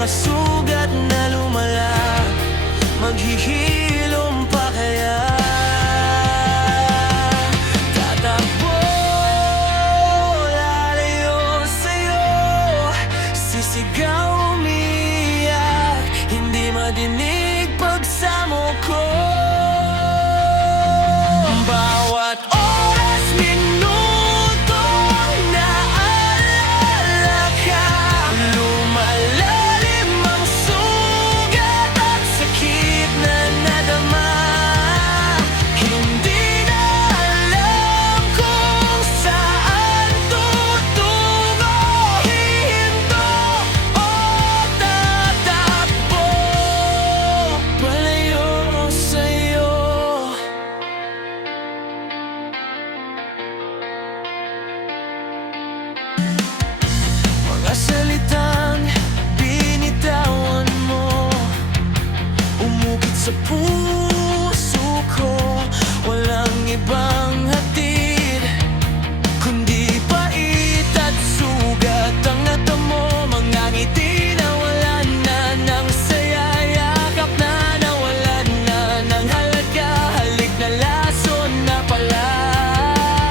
mga sugat na lumala, maghihilom pa kaya? Tatakbo, lalayo sa'yo, sisigaw, umiyak, hindi madinig pagsamo ko. Bawat oras, minuto, naalala ka. Lumalalim ang sugat at sakit na nadama. Hindi na alam kung saan tutungo, hihinto o tatakbo, palayo sa'yo. Mga salitang binitawan mo, umukit sa puso ko. Walang ibang hatid kundi pait at sugat. Ang mata mo, mga ngiti na wala na ng saya, yakap na nawalan na ng halaga, halik na lason na pala.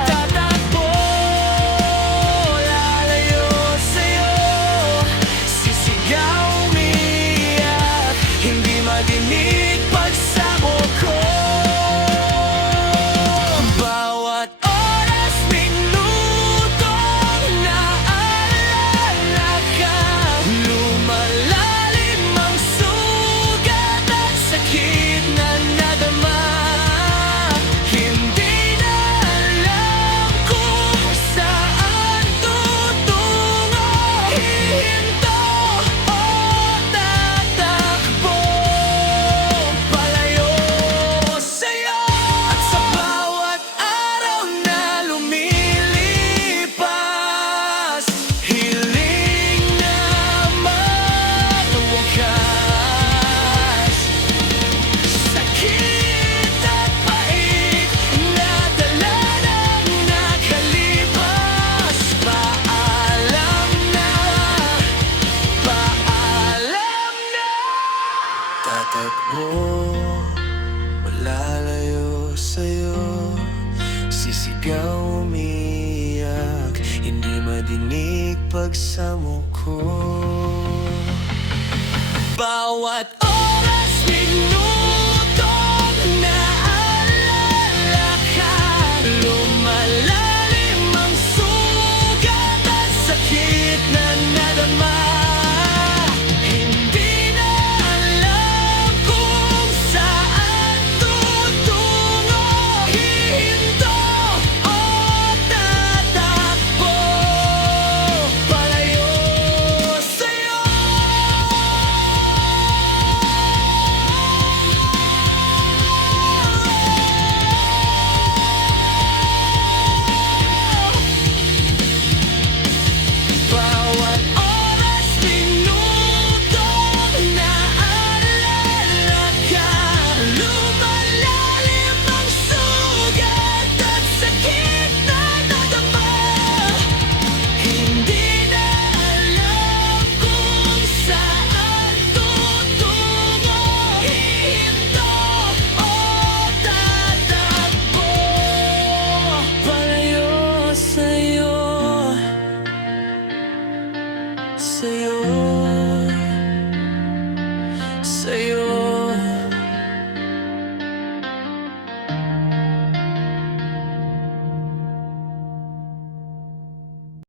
Tatakbo, lalayo sa'yo, sisigaw, umiyak, hindi madinig pagsamo ko. Bawat oras, minuto, naalala ka. Lumalalim ang sugat at sakit na nadama. Hindi na alam kung saan tutungo, hihinto o tatakbo, palayo sa'yo. At sa bawat araw na lumilipas, hiling na magwakas. Sakit at pait na dala ng nakalipas. Paalam na, paalam na. Tatakbo, malalayo sa'yo, sisigaw, umiyak, hindi madinig pagsamo ko. Bawat oras, minuto, naalala ka. Lumalalim ang sugat at sakit na nadama. Hindi na alam kung saan tutungo, hihinto o tatakbo, palayo sa'yo. Bawat oras, minuto, naalala ka. Lumalalim ang sugat at sakit na nadama. Hindi na alam kung saan tutungo, hihinto o tatakbo, palayo sa'yo, sa'yo.